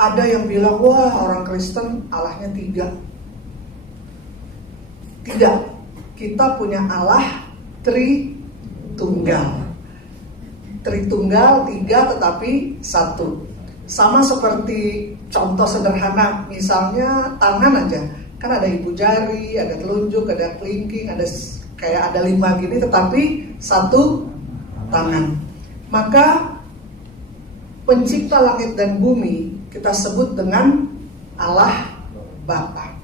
Ada yang bilang, wah orang Kristen Allahnya 3. Tidak, kita punya Allah Tritunggal. Tritunggal 3 tetapi 1. Sama seperti contoh sederhana, misalnya tangan aja. Kan ada ibu jari, ada telunjuk, ada kelingking, ada kayak ada 5 gini, tetapi 1 tangan. Maka pencipta langit dan bumi kita sebut dengan Allah Bapa.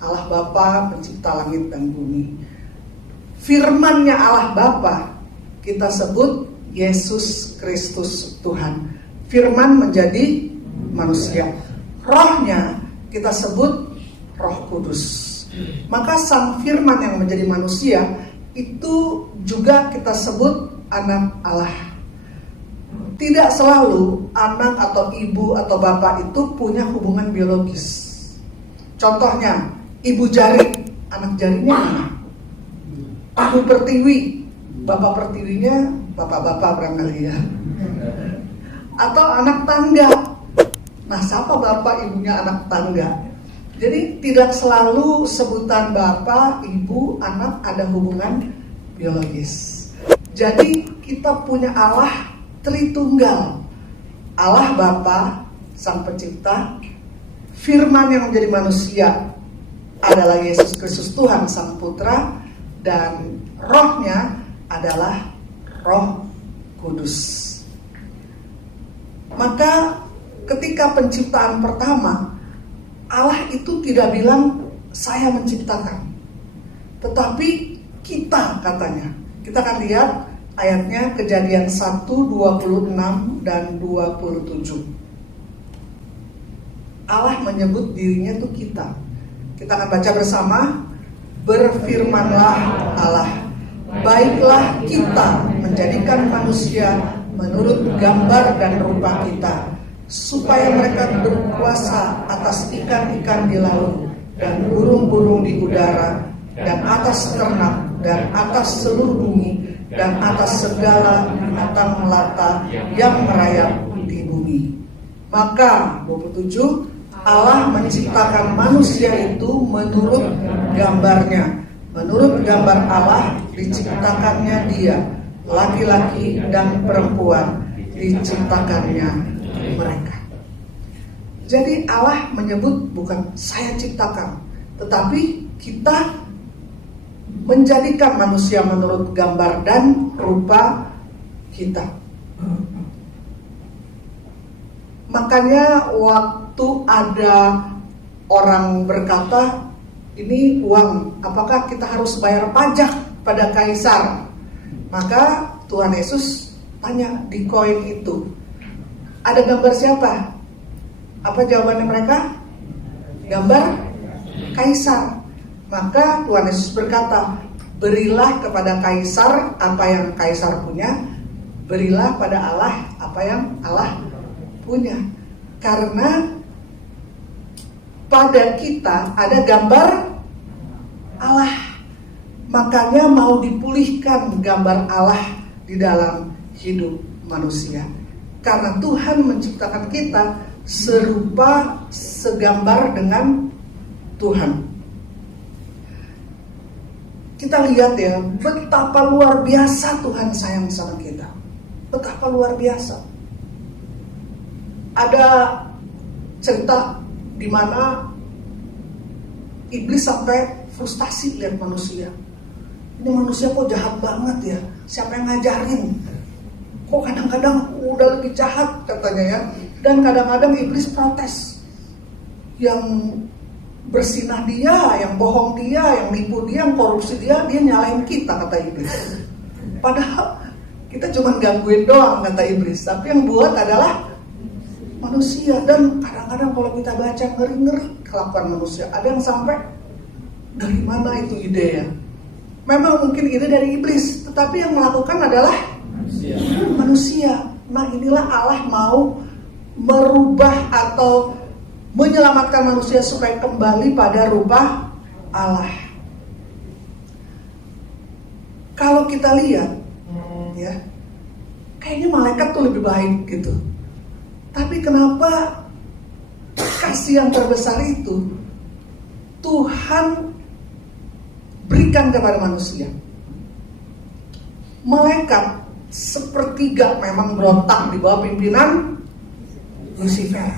Allah Bapa pencipta langit dan bumi. Firman-Nya Allah Bapa kita sebut Yesus Kristus Tuhan. Firman menjadi manusia. Rohnya kita sebut Roh Kudus. Maka Sang Firman yang menjadi manusia itu juga kita sebut anak Allah. Tidak selalu anak atau ibu atau bapak itu punya hubungan biologis. Contohnya, ibu jari, anak jarinya mana? Ibu pertiwi, bapak pertiwinya bapak-bapak barangkali ya. Atau anak tangga. Nah, siapa bapak ibunya anak tangga? Jadi tidak selalu sebutan bapak, ibu, anak ada hubungan biologis. Jadi kita punya Allah Tritunggal. Allah Bapa, Sang Pencipta, Firman yang menjadi manusia adalah Yesus Kristus Tuhan Sang Putra, dan Rohnya adalah Roh Kudus. Maka ketika penciptaan pertama, Allah itu tidak bilang saya menciptakan, tetapi kita katanya. Kita akan lihat ayatnya Kejadian 1, 26 dan 27. Allah menyebut dirinya itu kita. Kita akan baca bersama. Berfirmanlah Allah, baiklah kita menjadikan manusia menurut gambar dan rupa kita, supaya mereka berkuasa atas ikan-ikan di laut dan burung-burung di udara dan atas ternak dan atas seluruh bumi dan atas segala binatang melata yang merayap di bumi. Maka 27, Allah menciptakan manusia itu menurut gambarnya. Menurut gambar Allah diciptakannya dia, laki-laki dan perempuan diciptakannya mereka. Jadi Allah menyebut bukan saya ciptakan, tetapi kita menjadikan manusia menurut gambar dan rupa kita. Makanya waktu ada orang berkata, ini uang, apakah kita harus bayar pajak pada kaisar? Maka Tuhan Yesus tanya di koin itu, ada gambar siapa? Apa jawabannya mereka? Gambar kaisar. Maka Tuhan Yesus berkata, berilah kepada kaisar apa yang kaisar punya, berilah pada Allah apa yang Allah punya. Karena pada kita ada gambar Allah. Makanya mau dipulihkan gambar Allah di dalam hidup manusia. Karena Tuhan menciptakan kita serupa, segambar dengan Tuhan. Kita lihat ya, betapa luar biasa Tuhan sayang sama kita. Betapa luar biasa. Ada cerita di mana iblis sampai frustasi lihat manusia. Ini manusia kok jahat banget ya? Siapa yang ngajarin? Kok kadang-kadang udah lebih jahat katanya ya. Dan kadang-kadang iblis protes. Yang bersinah dia, yang bohong dia, yang nipu dia, yang korupsi dia nyalain kita, kata iblis. Padahal kita cuma gangguin doang, kata iblis. Tapi yang buat adalah manusia. Dan kadang-kadang kalau kita baca ngeri-ngeri kelakuan manusia. Ada yang sampai, dari mana itu ide ya? Memang mungkin ide dari iblis, tetapi yang melakukan adalah manusia. Nah, inilah Allah mau merubah atau menyelamatkan manusia supaya kembali pada rupa Allah. Kalau kita lihat ya, kayaknya malaikat tuh lebih baik gitu. Tapi kenapa kasih yang terbesar itu Tuhan berikan kepada manusia. Malaikat sepertiga memang berontak di bawah pimpinan Lucifer.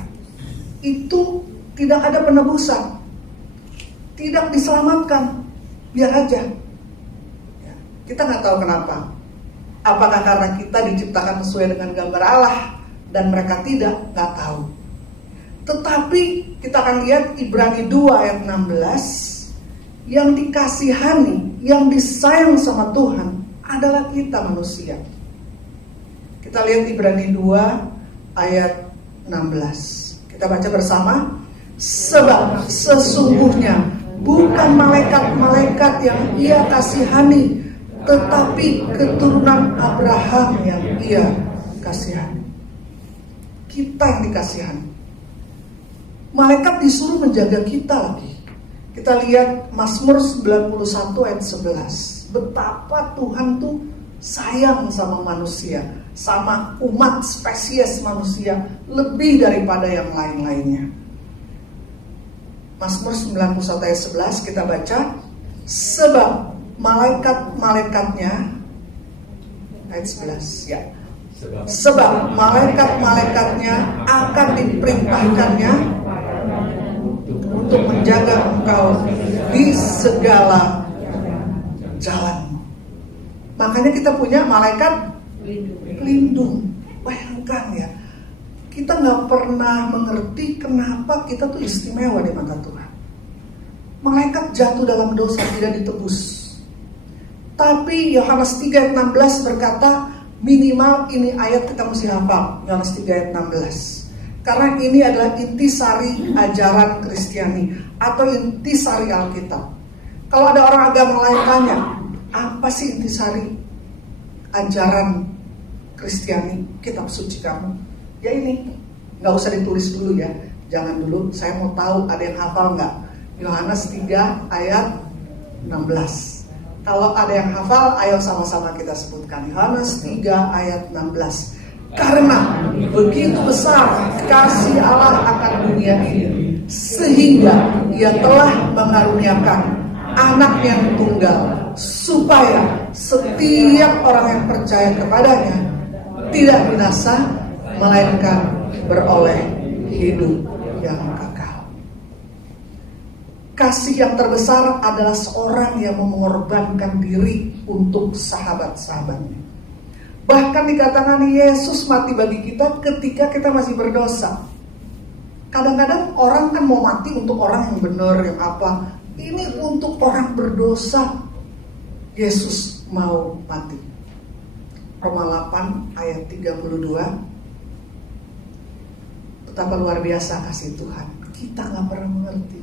Itu tidak ada penebusan, tidak diselamatkan, biar aja. Ya, kita nggak tahu kenapa. Apakah karena kita diciptakan sesuai dengan gambar Allah dan mereka tidak, nggak tahu. Tetapi kita akan lihat Ibrani 2 ayat 16, yang dikasihani, yang disayang sama Tuhan adalah kita manusia. Kita lihat Ibrani 2 ayat 16. Kita baca bersama. Sebab sesungguhnya bukan malaikat-malaikat yang ia kasihani, tetapi keturunan Abraham yang ia kasihani. Kita yang dikasihani. Malaikat disuruh menjaga kita lagi. Kita lihat Mazmur 91 ayat 11. Betapa Tuhan tuh sayang sama manusia, sama umat spesies manusia, lebih daripada yang lain-lainnya. Mazmur 91 ayat 11 kita baca. Sebab malaikat-malaikatnya, ayat 11 ya. Sebab malaikat-malaikatnya akan diperintahkannya untuk menjaga engkau di segala jalan. Makanya kita punya malaikat pelindung. Bayangkan ya, kita nggak pernah mengerti kenapa kita tuh istimewa di mata Tuhan. Malaikat jatuh dalam dosa tidak ditebus. Tapi Yohanes 3 ayat 16 berkata, minimal ini ayat kita mesti hafal, Yohanes 3 ayat 16. Karena ini adalah intisari ajaran Kristiani atau intisari Alkitab. Kalau ada orang agama lain tanya, apa sih intisari ajaran Kristiani, kitab suci kamu? Ya ini, nggak usah ditulis dulu ya, jangan dulu. Saya mau tahu ada yang hafal nggak? Yohanes 3 ayat 16. Kalau ada yang hafal, ayo sama-sama kita sebutkan. Yohanes 3 ayat 16. Karena begitu besar kasih Allah akan dunia ini, sehingga ia telah mengaruniakan anak yang tunggal, supaya setiap orang yang percaya kepadanya tidak binasa, melainkan beroleh hidup yang kekal. Kasih yang terbesar adalah seorang yang mengorbankan diri untuk sahabat-sahabatnya. Bahkan dikatakan Yesus mati bagi kita ketika kita masih berdosa. Kadang-kadang orang kan mau mati untuk orang yang benar, yang apa. Ini untuk orang berdosa Yesus mau mati. Roma 8 ayat 32. Betapa luar biasa kasih Tuhan. Kita gak pernah mengerti.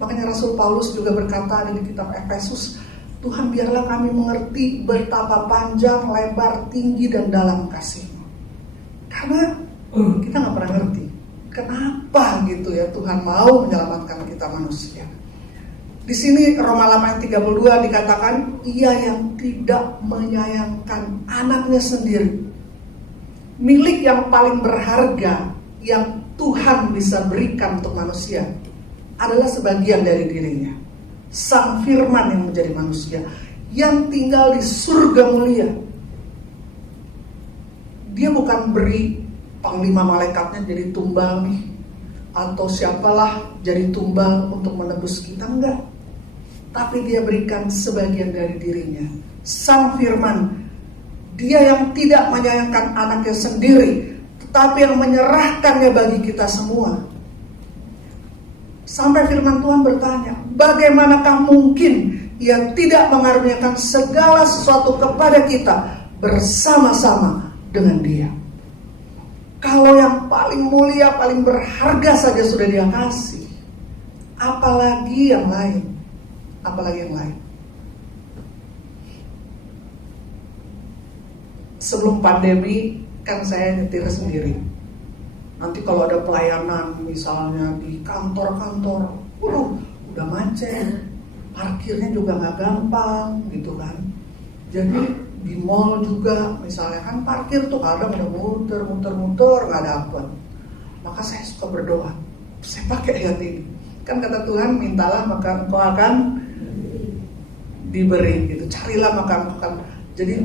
Makanya Rasul Paulus juga berkata di kitab Efesus, Tuhan biarlah kami mengerti betapa panjang, lebar, tinggi, dan dalam kasih-Mu. Karena kita gak pernah ngerti kenapa gitu ya Tuhan mau menyelamatkan kita manusia. Di sini Roma 8 ayat 32 dikatakan, ia yang tidak menyayangkan anaknya sendiri, milik yang paling berharga yang Tuhan bisa berikan untuk manusia, adalah sebagian dari dirinya, Sang Firman yang menjadi manusia, yang tinggal di surga mulia. Dia bukan beri panglima malaikatnya jadi tumbal nih, atau siapalah jadi tumbal untuk menebus kita, enggak. Tapi dia berikan sebagian dari dirinya, Sang Firman. Dia yang tidak menyayangkan anaknya sendiri, tetapi yang menyerahkannya bagi kita semua. Sampai firman Tuhan bertanya, bagaimanakah mungkin ia tidak mengaruniakan segala sesuatu kepada kita bersama-sama dengan dia? Kalau yang paling mulia, paling berharga saja sudah dia kasih, apalagi yang lain? Apalagi yang lain? Sebelum pandemi kan saya nyetir sendiri. Nanti kalau ada pelayanan misalnya di kantor-kantor, udah macet, parkirnya juga nggak gampang gitu kan. Jadi di mall juga misalnya kan parkir tuh kadang udah muter nggak dapet. Maka saya suka berdoa, saya pakai ayat ini. Kan kata Tuhan, mintalah maka engkau akan diberi gitu. Carilah maka engkau akan. Jadi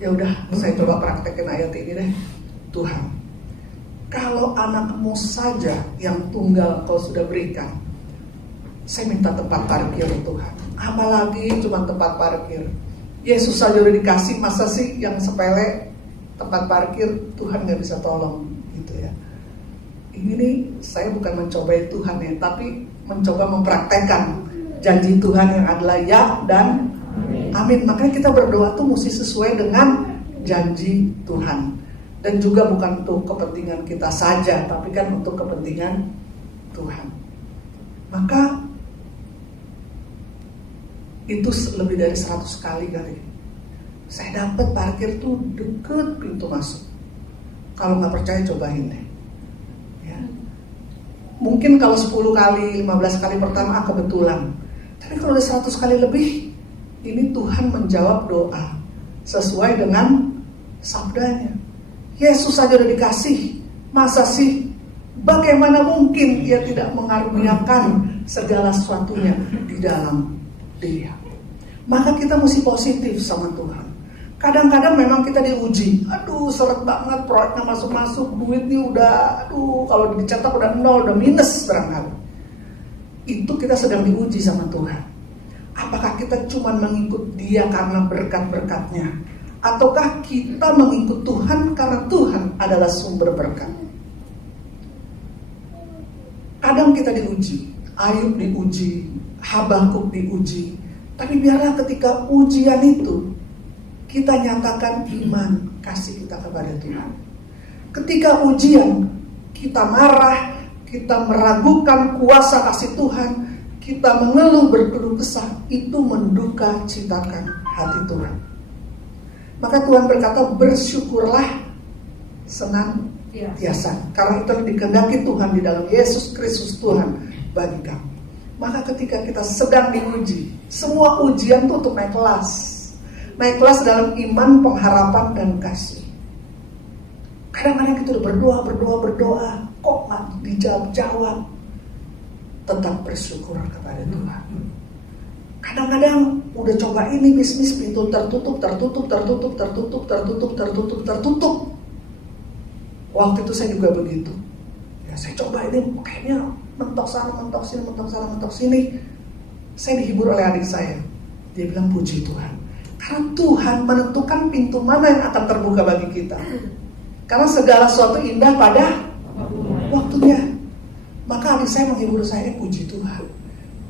ya udah, saya coba praktekin ayat ini deh. Tuhan, kalau anakmu saja yang tunggal kau sudah berikan, saya minta tempat parkir Tuhan. Apalagi cuma tempat parkir. Yesus saja udah dikasih, masa sih yang sepele tempat parkir Tuhan gak bisa tolong gitu ya. Ini nih, saya bukan mencobai Tuhan ya, tapi mencoba mempraktekkan janji Tuhan yang adalah ya dan amin. Makanya kita berdoa tuh mesti sesuai dengan janji Tuhan. Dan juga bukan untuk kepentingan kita saja, tapi kan untuk kepentingan Tuhan. Maka itu lebih dari 100 kali kali saya dapat parkir tuh deket pintu masuk. Kalau nggak percaya cobain deh ya. Mungkin kalau 10 kali, 15 kali pertama kebetulan, tapi kalau udah 100 kali lebih, ini Tuhan menjawab doa sesuai dengan sabdanya. Yesus saja udah dikasih, masa sih bagaimana mungkin Ia tidak mengaruniakan segala sesuatunya di dalam Dia. Maka kita mesti positif sama Tuhan. Kadang-kadang memang kita diuji, aduh seret banget, proyeknya masuk-masuk, duitnya udah, aduh kalau dicetak udah nol, udah minus barangkali. Itu kita sedang diuji sama Tuhan. Apakah kita cuma mengikut Dia karena berkat-berkatnya, ataukah kita mengikut Tuhan karena Tuhan adalah sumber berkat? Kadang kita diuji, Ayub diuji, Habakuk diuji, tapi biarlah ketika ujian itu kita nyatakan iman kasih kita kepada Tuhan. Ketika ujian kita marah, kita meragukan kuasa kasih Tuhan, kita mengeluh berkeluh kesah, itu menduka citakan hati Tuhan. Maka Tuhan berkata, bersyukurlah senantiasa, karena itu dikehendaki Tuhan di dalam Yesus Kristus Tuhan bagi kamu. Maka ketika kita sedang diuji, semua ujian itu untuk naik kelas. Naik kelas dalam iman, pengharapan, dan kasih. Kadang-kadang kita udah berdoa, kok gak dijawab-jawab. Tetap bersyukur kepada Tuhan. Kadang-kadang udah coba ini bisnis, pintu tertutup. Waktu itu saya juga begitu. Ya, saya coba ini, kayaknya mentok sana, mentok sini. Saya dihibur oleh adik saya. Dia bilang, puji Tuhan. Karena Tuhan menentukan pintu mana yang akan terbuka bagi kita. Karena segala sesuatu indah pada waktunya. Maka adik saya menghibur saya, puji Tuhan.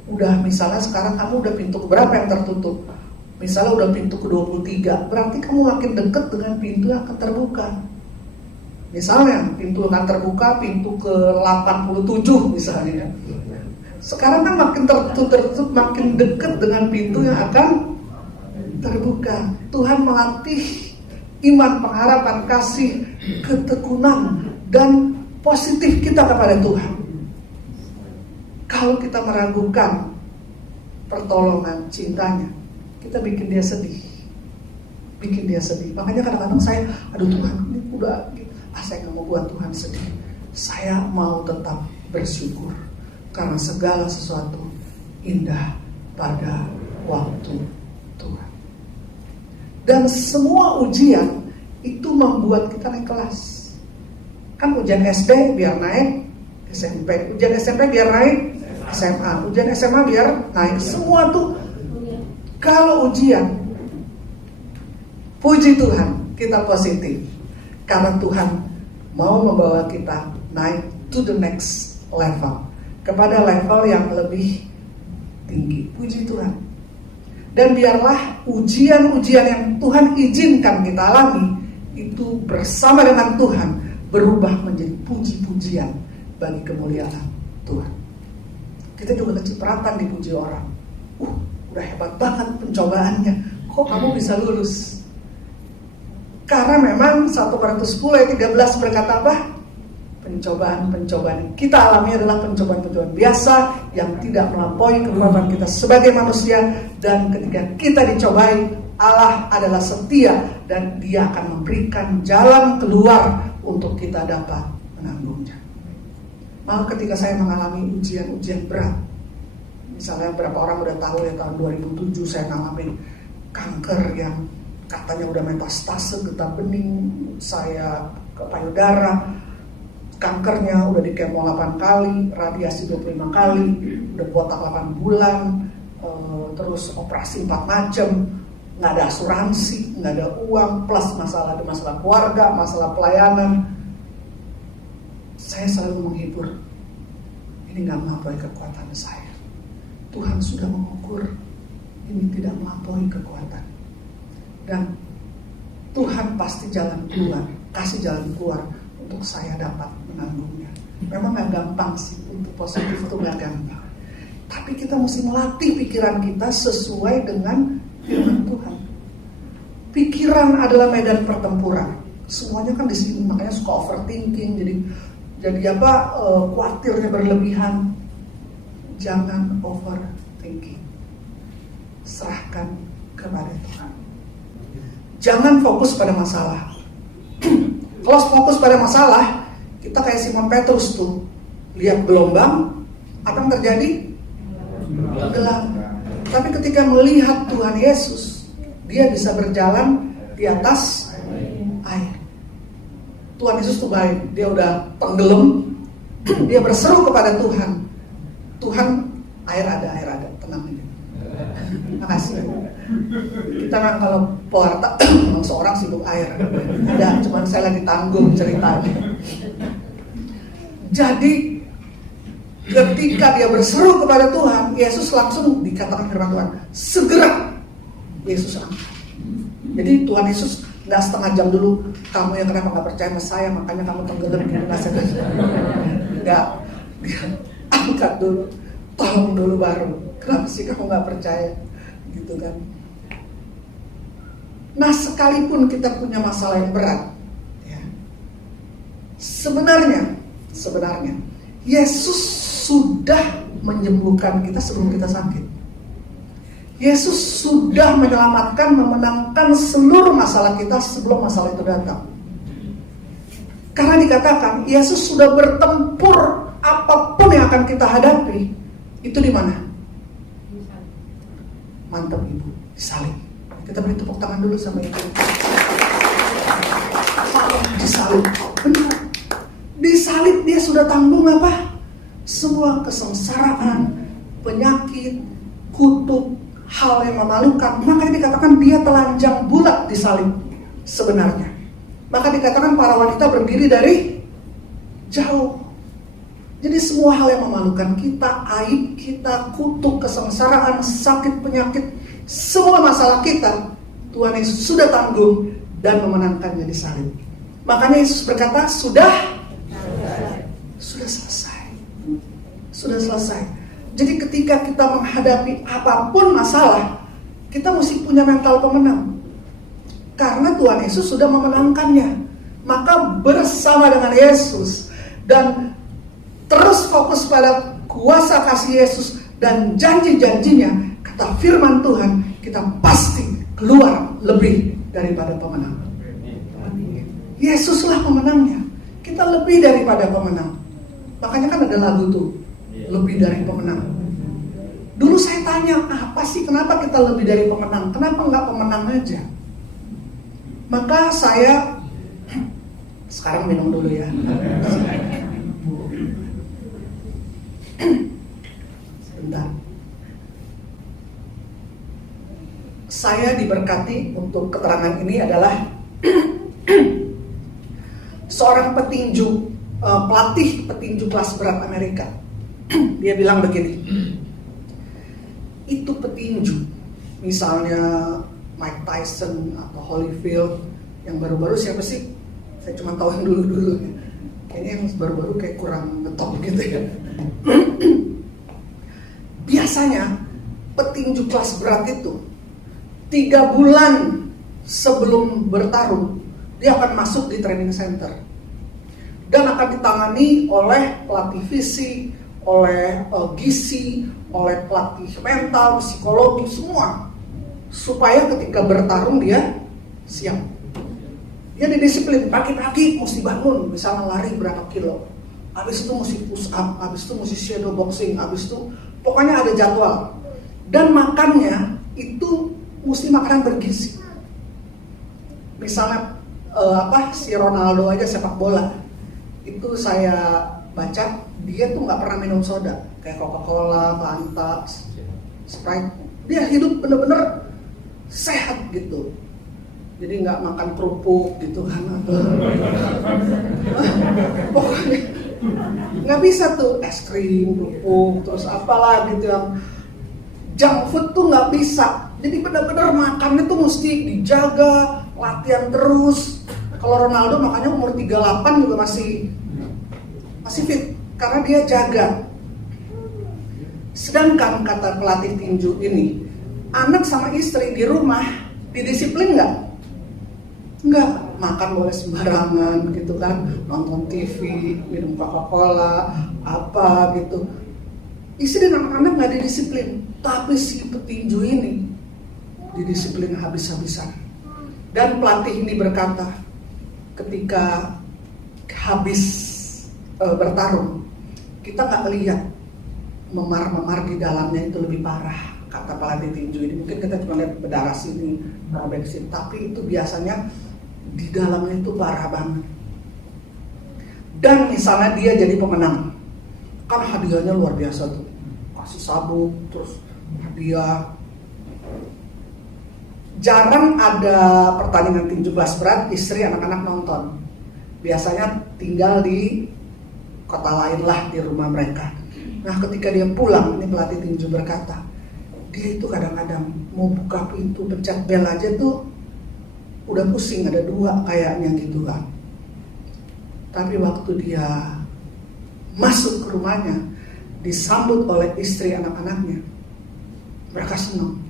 Udah misalnya sekarang kamu udah pintu berapa yang tertutup? Misalnya udah pintu ke-23, berarti kamu makin dekat dengan pintu yang akan terbuka. Misalnya pintu akan terbuka, pintu ke-87 misalnya. Sekarang kan makin tertutup, makin dekat dengan pintu yang akan terbuka. Tuhan melatih iman, pengharapan, kasih, ketekunan, dan positif kita kepada Tuhan. Kalau kita meragukan pertolongan cintanya, kita bikin dia sedih. Makanya kadang-kadang saya, aduh Tuhan, ini udah, saya gak mau buat Tuhan sedih. Saya mau tetap bersyukur, karena segala sesuatu indah pada waktu Tuhan. Dan semua ujian itu membuat kita naik kelas. Kan ujian SD biar naik SMP, ujian SMP biar naik SMA, ujian SMA biar naik. Semua tuh kalau ujian, puji Tuhan kita positif, karena Tuhan mau membawa kita naik to the next level, kepada level yang lebih tinggi. Puji Tuhan. Dan biarlah ujian-ujian yang Tuhan izinkan kita alami itu bersama dengan Tuhan berubah menjadi puji-pujian bagi kemuliaan Tuhan. Kita juga kecipratan dipuji orang. Udah hebat banget pencobaannya. Kok kamu bisa lulus? Karena memang 1 Korintus 10 ayat 13 berkata apa? Pencobaan kita alami adalah pencobaan biasa yang tidak melampaui kemampuan kita sebagai manusia. Dan ketika kita dicobai, Allah adalah setia dan Dia akan memberikan jalan keluar untuk kita dapat menanggungnya. Malah ketika saya mengalami ujian-ujian berat, misalnya berapa orang udah tahu ya, tahun 2007 saya ngalamin kanker yang katanya udah metastase getah bening, saya ke payudara, kankernya udah di kemo 8 kali, radiasi 25 kali, udah botak 8 bulan, terus operasi 4 macam, nggak ada asuransi, nggak ada uang, plus masalah keluarga, masalah pelayanan. Saya selalu menghibur, ini nggak melampaui kekuatan saya. Tuhan sudah mengukur, ini tidak melampaui kekuatan. Dan Tuhan pasti jalan keluar, kasih jalan keluar untuk saya dapat menanggungnya. Memang nggak gampang sih, untuk positif itu nggak gampang. Tapi kita mesti melatih pikiran kita sesuai dengan firman Tuhan. Pikiran adalah medan pertempuran. Semuanya kan di sini, makanya suka overthinking. Jadi khawatirnya berlebihan. Jangan overthinking. Serahkan kepada Tuhan. Jangan fokus pada masalah. Kalau fokus pada masalah, kita kayak Simon Petrus tuh, lihat gelombang, apa yang terjadi? Gelam. Tapi ketika melihat Tuhan Yesus, dia bisa berjalan di atas air. Tuhan Yesus tuh baik, dia udah tenggelam, dia berseru kepada Tuhan. Tuhan, air ada, tenang aja. Makasih. Kita kan kalau pewarta, seorang sibuk air. Ada, cuman saya lagi tanggung ceritanya. Jadi ketika dia berseru kepada Tuhan, Yesus langsung dikatakan firman Tuhan, segera Yesus angkat. Jadi Tuhan Yesus nggak setengah jam dulu, kamu yang kenapa nggak percaya sama saya, makanya kamu tenggelam di nasib. Nggak, dia angkat dulu, tolong dulu baru. Kenapa sih kamu nggak percaya? Gitu kan. Nah, sekalipun kita punya masalah yang berat, ya, sebenarnya Yesus sudah menyembuhkan kita sebelum kita sakit. Yesus sudah menyelamatkan, memenangkan seluruh masalah kita sebelum masalah itu datang. Karena dikatakan Yesus sudah bertempur apapun yang akan kita hadapi. Itu di mana? Mantap Ibu, disalib. Kita beri tepuk tangan dulu sama Ibu. Disalib, benar. Disalib dia sudah tanggung apa? Semua kesengsaraan, penyakit, kutuk, hal yang memalukan. Makanya dikatakan dia telanjang bulat disalib sebenarnya. Maka dikatakan para wanita berdiri dari jauh. Jadi semua hal yang memalukan kita, aib kita, kutuk, kesengsaraan, sakit, penyakit, semua masalah kita, Tuhan Yesus sudah tanggung dan memenangkannya di salib. Makanya Yesus berkata, sudah selesai. Sudah selesai. Jadi ketika kita menghadapi apapun masalah, kita mesti punya mental pemenang. Karena Tuhan Yesus sudah memenangkannya. Maka bersama dengan Yesus dan terus fokus pada kuasa kasih Yesus dan janji-janjinya, kata firman Tuhan, kita pasti keluar lebih daripada pemenang. Yesuslah pemenangnya. Kita lebih daripada pemenang. Makanya kan ada lagu tuh, lebih dari pemenang. Dulu saya tanya, apa sih kenapa kita lebih dari pemenang? Kenapa nggak pemenang aja? Maka saya sekarang minum dulu ya. Sebentar. Saya diberkati untuk keterangan ini adalah seorang petinju, pelatih petinju kelas berat Amerika. Dia bilang begini, itu petinju, misalnya Mike Tyson atau Holyfield, yang baru-baru siapa sih? Saya cuma tahu yang dulu-dulu. Kayaknya yang baru-baru kayak kurang ngetop gitu ya. Biasanya petinju kelas berat itu 3 bulan sebelum bertarung dia akan masuk di training center dan akan ditangani oleh pelatih fisik, oleh gizi, oleh pelatih mental, psikologi, semua, supaya ketika bertarung dia siap. Dia didisiplin, pagi-pagi mesti bangun, misalnya lari berapa kilo, habis itu mesti push up, habis itu mesti shadow boxing, habis itu pokoknya ada jadwal. Dan makannya itu mesti makanan bergizi. Misalnya si Ronaldo aja sepak bola, itu saya baca dia tuh nggak pernah minum soda kayak Coca-Cola, Fanta, Sprite. Dia hidup bener-bener sehat gitu. Jadi nggak makan kerupuk gitu kan, pokoknya nggak bisa tuh es krim, kerupuk, terus apalah gitu yang junk food tuh nggak bisa. Jadi benar-benar makannya tuh mesti dijaga, latihan terus. Kalau Ronaldo makanya umur 38 juga masih fit karena dia jaga. Sedangkan kata pelatih tinju ini, anak sama istri di rumah didisiplin nggak? Nggak, makan boleh sembarangan gitu kan, nonton TV, minum Coca-Cola, apa gitu. Istri dan anak-anak nggak didisiplin, tapi si petinju ini didisiplin habis-habisan. Dan pelatih ini berkata, ketika habis bertarung, kita nggak lihat memar-memar di dalamnya itu lebih parah, kata pelatih tinju ini. Mungkin kita cuma lihat berdarah sini, robek sini, tapi itu biasanya di dalamnya itu parah banget. Dan misalnya dia jadi pemenang, kan hadiahnya luar biasa tuh, kasih sabuk, terus hadiah. Jarang ada pertandingan tinju kelas berat istri anak-anak nonton. Biasanya tinggal di kota lain lah, di rumah mereka. Nah ketika dia pulang, ini pelatih tinju berkata, dia itu kadang-kadang mau buka pintu, pencet bel aja tuh udah pusing, ada 2 kayaknya gitu kan. Tapi waktu dia masuk ke rumahnya, disambut oleh istri anak-anaknya, mereka senang.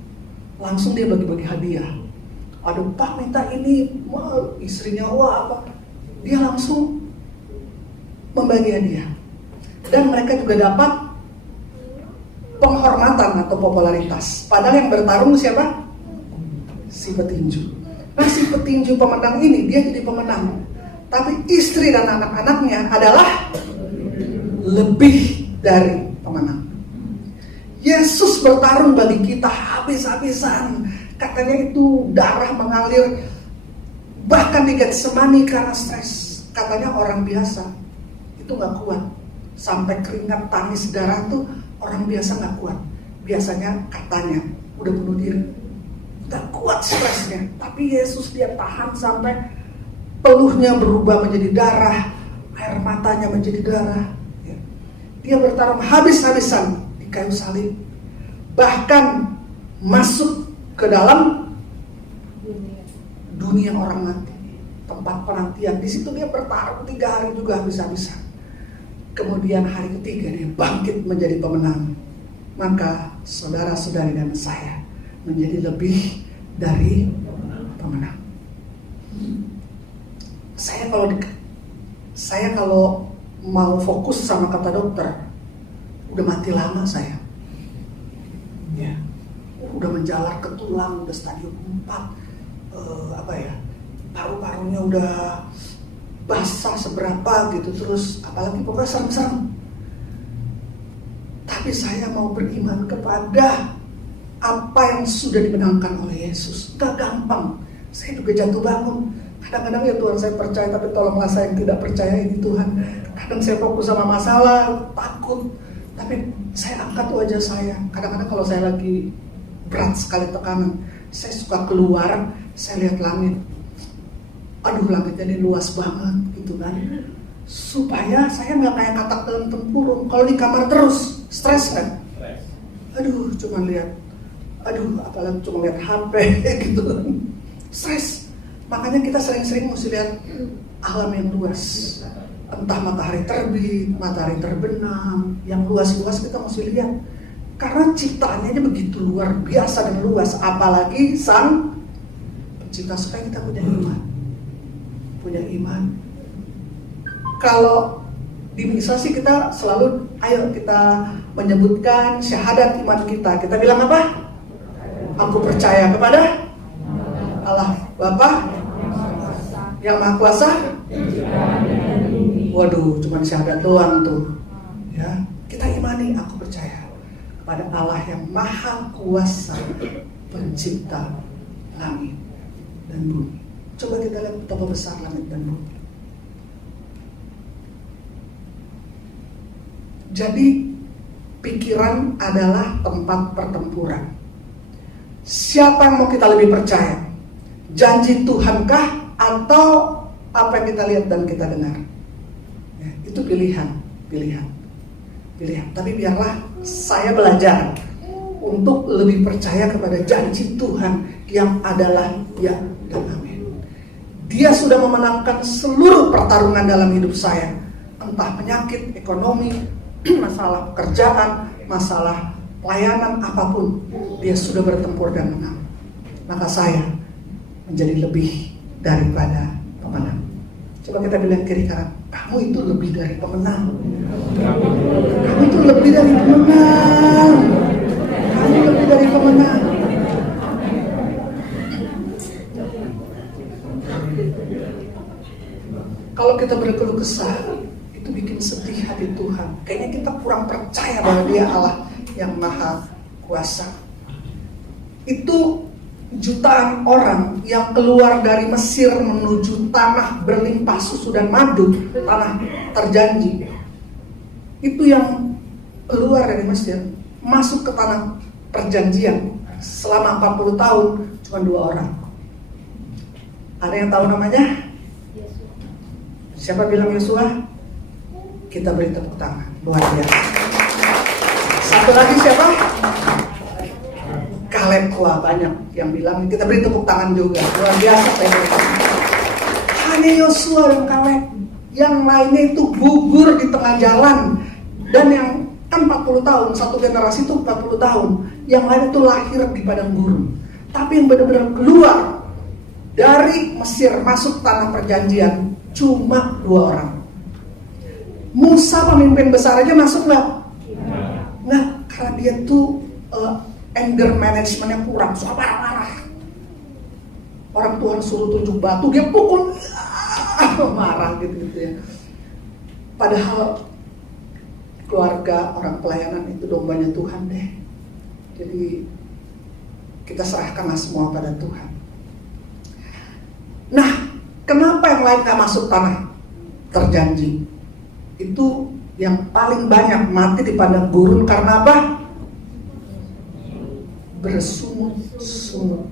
Langsung dia bagi-bagi hadiah. Aduh Pak minta ini, istrinya wah apa. Dia langsung membagi hadiah. Dan mereka juga dapat penghormatan atau popularitas. Padahal yang bertarung siapa? Si petinju. Nah si petinju pemenang ini, dia jadi pemenang. Tapi istri dan anak-anaknya adalah lebih dari pemenang. Yesus bertarung bagi kita habis-habisan. Katanya itu darah mengalir. Bahkan di Getsemani karena stres. Katanya orang biasa itu gak kuat. Sampai keringat, tangis, darah tuh orang biasa gak kuat. Biasanya katanya udah bunuh diri. Gak kuat stresnya. Tapi Yesus dia tahan sampai peluhnya berubah menjadi darah. Air matanya menjadi darah. Dia bertarung habis-habisan di kayu salib. Bahkan masuk ke dalam dunia orang mati, tempat penantian. Di situ dia bertarung 3 hari juga habis-habisan. Kemudian hari ketiga dia bangkit menjadi pemenang. Maka saudara-saudari dan saya menjadi lebih dari pemenang. Saya kalau mau fokus sama kata dokter, udah mati lama saya. Ya, udah menjalar ke tulang, udah stadium 4, paru-parunya udah basah seberapa gitu, terus apalagi pokoknya serem-serem. Tapi saya mau beriman kepada apa yang sudah dimenangkan oleh Yesus. Gak gampang, saya juga jatuh bangun. Kadang-kadang ya Tuhan saya percaya, tapi tolonglah saya yang tidak percaya ini Tuhan. Kadang saya fokus sama masalah, takut, tapi saya angkat wajah saya. Kadang-kadang kalau saya lagi berat sekali tekanan, saya suka keluar, saya lihat langit. Aduh langitnya ini luas banget gitu kan. Supaya saya gak kayak katak dalam tempurung. Kalau di kamar terus, stres kan. Aduh cuma lihat, apalagi cuma lihat HP gitu kan. Stres. Makanya kita sering-sering mesti lihat alam yang luas. Entah matahari terbit, matahari terbenam, yang luas-luas kita mesti lihat. Karena ciptaannya aja begitu luar biasa dan luas. Apalagi Sang Pencipta. Supaya kita punya iman. Kalau di misa sih kita selalu, ayo kita menyebutkan syahadat iman kita. Kita bilang apa? Aku percaya kepada Allah Bapa yang Maha Kuasa, Waduh, cuma syahadat doang tuh. Ya, kita imani, aku percaya kepada Allah yang maha kuasa, pencipta langit dan bumi. Coba kita lihat betapa besar langit dan bumi. Jadi pikiran adalah tempat pertempuran. Siapa yang mau kita lebih percaya? Janji Tuhankah atau apa yang kita lihat dan kita dengar? Ya, itu pilihan. Tapi biarlah saya belajar untuk lebih percaya kepada janji Tuhan yang adalah ya dan amin. Dia sudah memenangkan seluruh pertarungan dalam hidup saya. Entah penyakit, ekonomi, masalah pekerjaan, masalah pelayanan, apapun. Dia sudah bertempur dan menang. Maka saya menjadi lebih daripada pemenang. Coba kita bilang kiri kanan, kamu itu lebih dari pemenang. Kamu itu lebih dari pemenang. Kamu lebih dari pemenang. Kalau kita berkeluh kesah, itu bikin sedih hati Tuhan. Kayaknya kita kurang percaya bahwa Dia Allah yang maha kuasa. Itu jutaan orang yang keluar dari Mesir menuju tanah berlimpah susu dan madu, tanah terjanji. Itu yang keluar dari Mesir, masuk ke tanah perjanjian selama 40 tahun, cuma 2 orang. Ada yang tahu namanya? Siapa bilang Yosua? Kita beri tepuk tangan, luar biasa. Satu lagi siapa? Kaleb. Wah, banyak yang bilang, kita beri tepuk tangan juga, luar biasa. Hanya Yosua dan Kaleb, yang lainnya itu gugur di tengah jalan. Dan yang kan 40 tahun, satu generasi itu 40 tahun, yang lain itu lahir di padang gurun. Tapi yang benar-benar keluar dari Mesir masuk tanah perjanjian cuma 2 orang. Musa pemimpin besar aja masuk nggak? Nah, karena dia tuh anger managementnya kurang, suka marah-marah. Orang Tuhan suruh tunjuk batu, dia pukul, marah gitu ya. Padahal keluarga orang pelayanan itu dombanya Tuhan deh. Jadi kita serahkanlah semua pada Tuhan. Nah, kenapa yang lain gak masuk tanah terjanji? Itu yang paling banyak mati di padang gurun karena apa? Bersungut-sungut.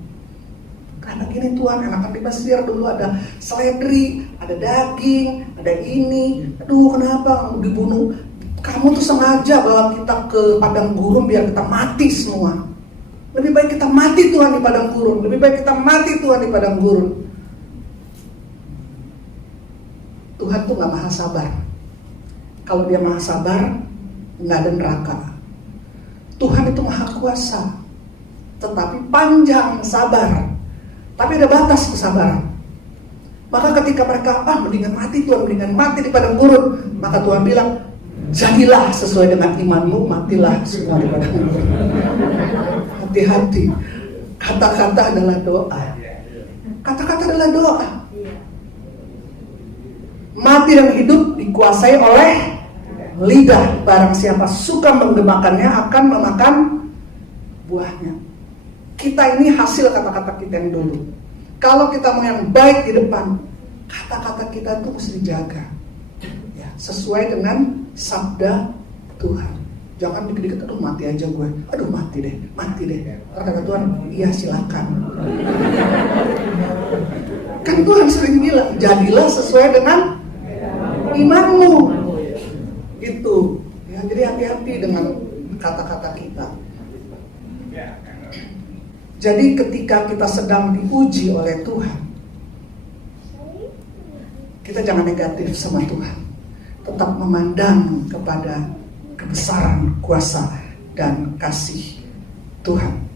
Karena gini Tuhan, enakan di Mesir dulu ada seledri, ada daging, ada ini. Aduh, kenapa dibunuh? Kamu tuh sengaja bawa kita ke padang gurun biar kita mati semua. Lebih baik kita mati Tuhan di padang gurun. Lebih baik kita mati Tuhan di padang gurun. Tuhan tuh gak maha sabar. Kalau Dia maha sabar, gak ada neraka. Tuhan itu maha kuasa, tetapi panjang sabar. Tapi ada batas kesabaran. Maka ketika mereka, mendingan mati Tuhan, mendingan mati di padang gurun. Maka Tuhan bilang, jadilah sesuai dengan imanmu, matilah semua di padang gurun. Hati-hati. Kata-kata adalah doa. Kata-kata adalah doa. Mati dan hidup dikuasai oleh lidah. Barang siapa suka menggemakannya akan memakan buahnya. Kita ini hasil kata-kata kita yang dulu. Kalau kita mau yang baik di depan, kata-kata kita itu mesti dijaga ya, sesuai dengan sabda Tuhan. Jangan dikit-dikit, aduh mati aja gue, aduh mati deh. Kata Tuhan, iya silakan. Kan Tuhan sering bilang, jadilah sesuai dengan imanmu. Gitu ya, jadi hati-hati dengan kata-kata kita. Jadi ketika kita sedang diuji oleh Tuhan, kita jangan negatif sama Tuhan. Tetap memandang kepada kebesaran, kuasa, dan kasih Tuhan.